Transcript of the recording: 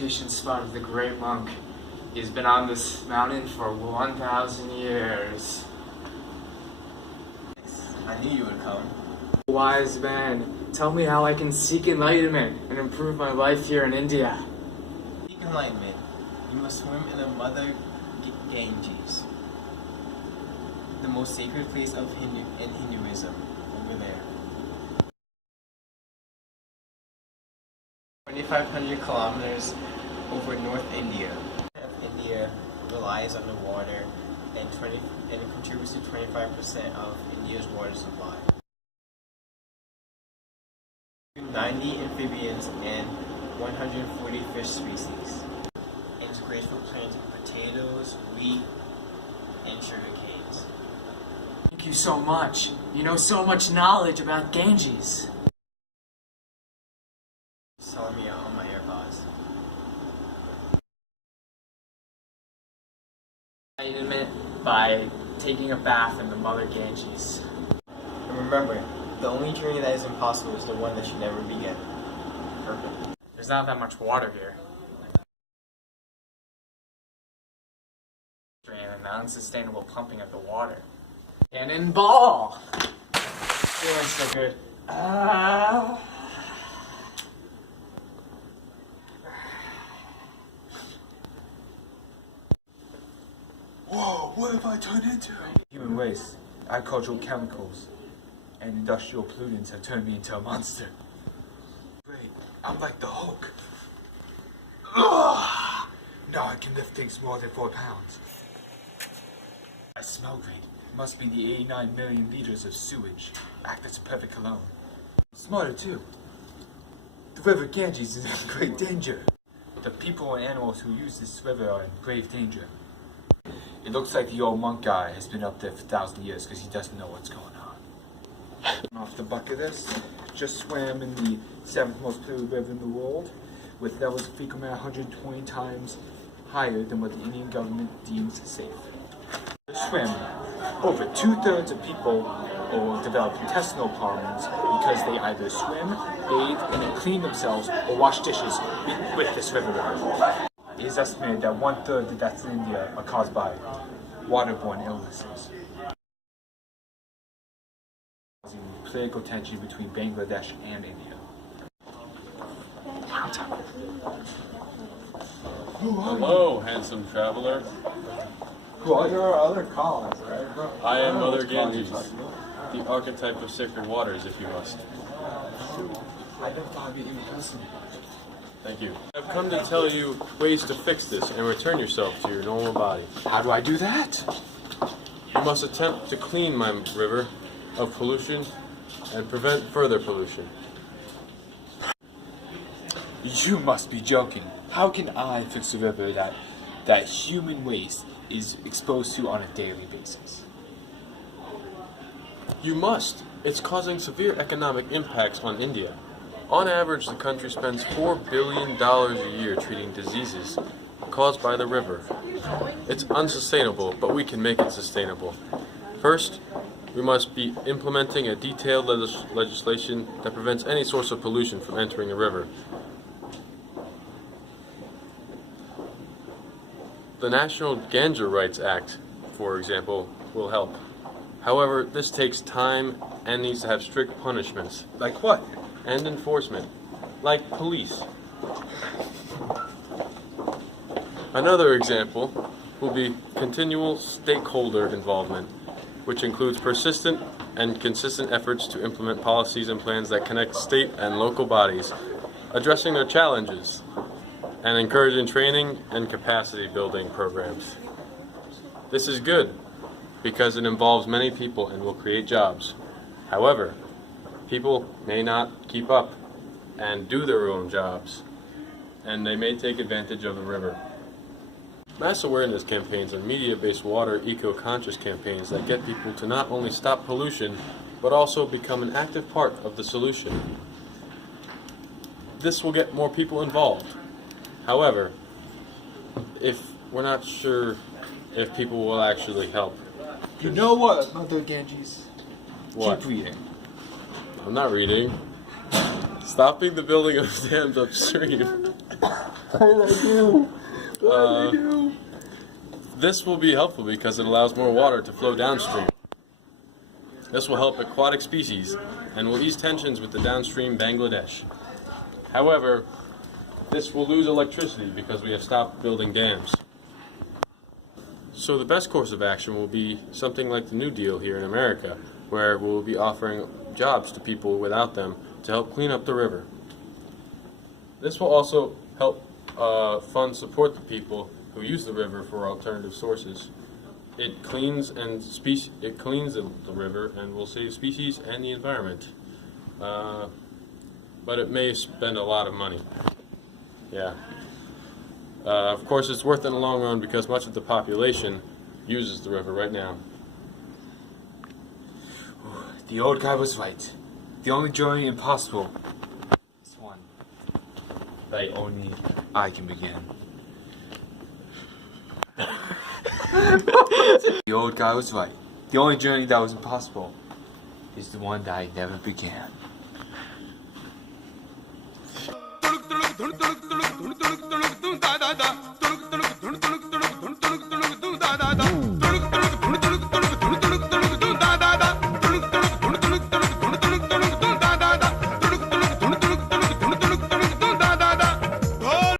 meditation spot of the great monk. He's been on this mountain for 1,000 years. I knew you would come. Wise man, tell me how I can seek enlightenment and improve my life here in India. Seek enlightenment. You must swim in the Mother Ganges, the most sacred place of Hinduism, over there. 2,500 kilometers over North India. India relies on the water and contributes to 25% of India's water supply. 90 amphibians and 140 fish species. And it's great for planting potatoes, wheat, and sugar canes. Thank you so much. You know so much knowledge about Ganges. Just telling me on my AirPods. Enlightenment by taking a bath in the Mother Ganges. And remember, the only journey that is impossible is the one that you never begin. Perfect. There's not that much water here. And the unsustainable pumping of the water. Cannonball! Feeling so good. Whoa, what have I turned into? Human waste, agricultural chemicals, and industrial pollutants have turned me into a monster. Great, I'm like the Hulk. Ugh! Now I can lift things more than 4 pounds. I smell great. It must be the 89 million liters of sewage. Act as a perfect cologne. Smarter too. The river Ganges is in great danger. The people and animals who use this river are in grave danger. It looks like the old monk guy has been up there for 1,000 years because he doesn't know what's going on. Off the bucket list, just swam in the 7th most polluted river in the world with levels of fecal matter 120 times higher than what the Indian government deems safe. Swim. Over 2/3 of people will develop intestinal problems because they either swim, bathe, and then clean themselves or wash dishes with this river. It is estimated that 1/3 of the deaths in India are caused by waterborne illnesses. Causing political tension between Bangladesh and India. Hello, handsome traveler. Well, there are other colonists, right? I am Mother Ganges, the archetype of sacred waters, if you must. I never thought I'd be in person. Thank you. I've come to tell you ways to fix this and return yourself to your normal body. How do I do that? You must attempt to clean my river of pollution and prevent further pollution. You must be joking. How can I fix a river that human waste is exposed to on a daily basis? You must. It's causing severe economic impacts on India. On average, the country spends $4 billion a year treating diseases caused by the river. It's unsustainable, but we can make it sustainable. First, we must be implementing a detailed legislation that prevents any source of pollution from entering the river. The National Ganja Rights Act, for example, will help. However, this takes time and needs to have strict punishments. Like what? And enforcement, like police. Another example will be continual stakeholder involvement, which includes persistent and consistent efforts to implement policies and plans that connect state and local bodies, addressing their challenges, and encouraging training and capacity building programs. This is good because it involves many people and will create jobs. However, people may not keep up and do their own jobs, and they may take advantage of the river. Mass awareness campaigns and media-based water eco-conscious campaigns that get people to not only stop pollution, but also become an active part of the solution. This will get more people involved. However, if we're not sure if people will actually help. You know what, Mother Ganges? What? Keep reading. I'm not reading. Stopping the building of dams upstream This will be helpful because it allows more water to flow downstream. This will help aquatic species and will ease tensions with the downstream Bangladesh. However, this will lose electricity because we have stopped building dams. So the best course of action will be something like the New Deal here in America, where we'll be offering jobs to people without them to help clean up the river. This will also help fund support the people who use the river for alternative sources. It cleans the river and will save species and the environment. But it may spend a lot of money. Yeah. Of course, it's worth it in the long run because much of the population uses the river right now. The old guy was right. The only journey impossible is one that only I can begin. The old guy was right. The only journey that was impossible is the one that I never began. Da da da.